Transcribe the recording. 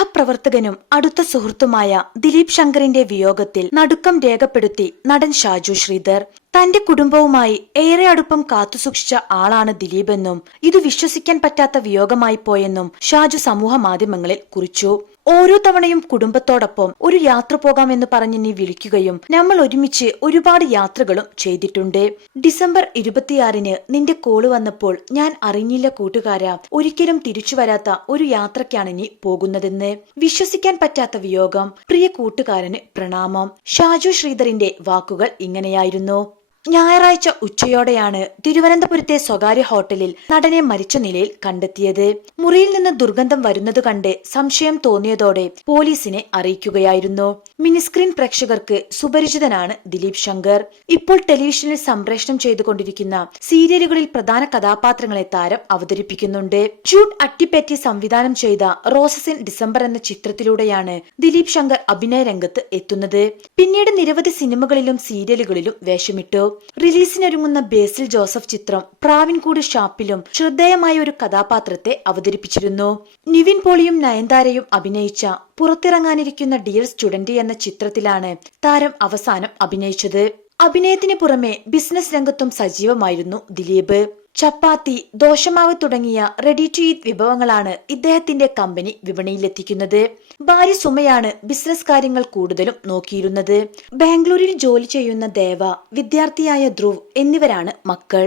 സഹപ്രവർത്തകനും അടുത്ത സുഹൃത്തുമായ ദിലീപ് ശങ്കറിന്റെ വിയോഗത്തിൽ നടുക്കം രേഖപ്പെടുത്തി നടൻ ഷാജു ശ്രീധർ. തന്റെ കുടുംബവുമായി ഏറെ അടുപ്പം കാത്തുസൂക്ഷിച്ച ആളാണ് ദിലീപെന്നും ഇത് വിശ്വസിക്കാൻ പറ്റാത്ത വിയോഗമായി പോയെന്നും ഷാജു സമൂഹ മാധ്യമങ്ങളിൽ കുറിച്ചു. ഓരോ തവണയും കുടുംബത്തോടൊപ്പം ഒരു യാത്ര പോകാമെന്ന് നീ വിളിക്കുകയും നമ്മൾ ഒരുമിച്ച് ഒരുപാട് യാത്രകളും ചെയ്തിട്ടുണ്ട്. ഡിസംബർ ഇരുപത്തിയാറിന് നിന്റെ കോൾ വന്നപ്പോൾ ഞാൻ അറിഞ്ഞില്ല കൂട്ടുകാര. ഒരിക്കലും തിരിച്ചു വരാത്ത ഒരു യാത്രയ്ക്കാണ് നീ പോകുന്നതെന്ന്. വിശ്വസിക്കാൻ പറ്റാത്ത വിയോഗം. പ്രിയ കൂട്ടുകാരന് പ്രണാമം. ഷാജു ശ്രീധറിന്റെ വാക്കുകൾ ഇങ്ങനെയായിരുന്നു. ഞായറാഴ്ച ഉച്ചയോടെയാണ് തിരുവനന്തപുരത്തെ സ്വകാര്യ ഹോട്ടലിൽ നടനെ മരിച്ച നിലയിൽ കണ്ടെത്തിയത്. മുറിയിൽ നിന്ന് ദുർഗന്ധം വരുന്നത് കണ്ട് സംശയം തോന്നിയതോടെ പോലീസിനെ അറിയിക്കുകയായിരുന്നു. മിനിസ്ക്രീൻ പ്രേക്ഷകർക്ക് സുപരിചിതനാണ് ദിലീപ് ശങ്കർ. ഇപ്പോൾ ടെലിവിഷനിൽ സംപ്രേഷണം ചെയ്തുകൊണ്ടിരിക്കുന്ന സീരിയലുകളിൽ പ്രധാന കഥാപാത്രങ്ങളെ താരം അവതരിപ്പിക്കുന്നുണ്ട്. ഷൂട്ട് അട്ടിപ്പറ്റി സംവിധാനം ചെയ്ത റോസസ് ഇൻ ഡിസംബർ എന്ന ചിത്രത്തിലൂടെയാണ് ദിലീപ് ശങ്കർ അഭിനയ രംഗത്ത് എത്തുന്നത്. പിന്നീട് നിരവധി സിനിമകളിലും സീരിയലുകളിലും വേഷമിട്ടു. റിലീസിനൊരുങ്ങുന്ന ബേസിൽ ജോസഫ് ചിത്രം പ്രാവിൻകൂട് ഷാപ്പിലും ശ്രദ്ധേയമായ ഒരു കഥാപാത്രത്തെ അവതരിപ്പിച്ചിരുന്നു. നിവിൻ പോളിയും നയൻതാരയും അഭിനയിച്ച പുറത്തിറങ്ങാനിരിക്കുന്ന ഡിയർ സ്റ്റുഡന്റ് എന്ന ചിത്രത്തിലാണ് താരം അവസാനം അഭിനയിച്ചത്. അഭിനയത്തിന് പുറമെ ബിസിനസ് രംഗത്തും സജീവമായിരുന്നു ദിലീപ്. ചപ്പാത്തി ദോശമാവ് തുടങ്ങിയ റെഡി ടു ഈറ്റ് വിഭവങ്ങളാണ് ഇദ്ദേഹത്തിന്റെ കമ്പനി വിപണിയിലെത്തിക്കുന്നത്. ഭാര്യ സുമയാണ് ബിസിനസ് കാര്യങ്ങൾ കൂടുതലും നോക്കിയിരുന്നത്. ബാംഗ്ലൂരിൽ ജോലി ചെയ്യുന്ന ദേവ വിദ്യാർത്ഥിയായ ധ്രുവ് എന്നിവരാണ് മക്കൾ.